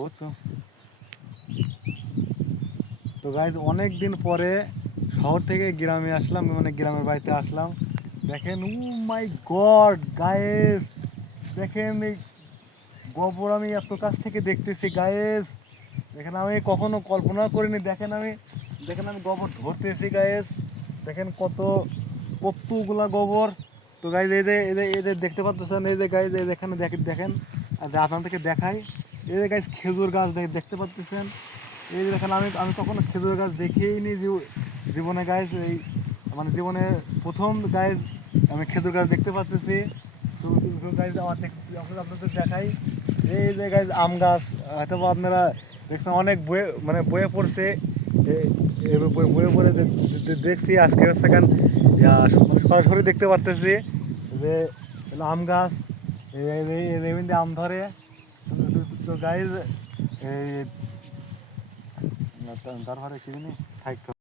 বুঝছো তো গাইজ অনেক দিন পরে শহর থেকে গ্রামে আসলাম, মানে গ্রামের বাড়িতে আসলাম। দেখেন, ও মাই গড গাইজ, দেখেন এই গোবর আমি এত কাছ থেকে দেখতেছি গাইজ। দেখেন আমি কখনো কল্পনা করিনি। দেখেন আমি গোবর ধরতেছি গাইজ। দেখেন কতগুলা গোবর। তো গাইজ এই যে দেখতে পাচ্ছেন, এই যে গাইজ এই এখানে দেখেন আর আপনার থেকে দেখাই। এই যে গাইজ খেজুর গাছ দেখতে পাচ্ছেন। এই যে দেখেন, আমি আমি কখনো খেজুর গাছ দেখিনি জীবনে গাইজ। এই মানে জীবনে প্রথম গাইজ আমি খেজুর গাছ দেখতে পাচ্ছি। তো গাইজ আপনাদের দেখাই, এই যে গাইজ আম গাছ। হয়তো আপনারা দেখছেন, অনেক বইয়ে মানে বইয়ে পড়ছে। বইয়ে পড়ে দেখছি আজকে হচ্ছে কেন মানে সরাসরি দেখতে পারতেছি যে আম গাছ এমনি আম ধরে। তো গাইজ এই তারপরে কি জানি থাকতো।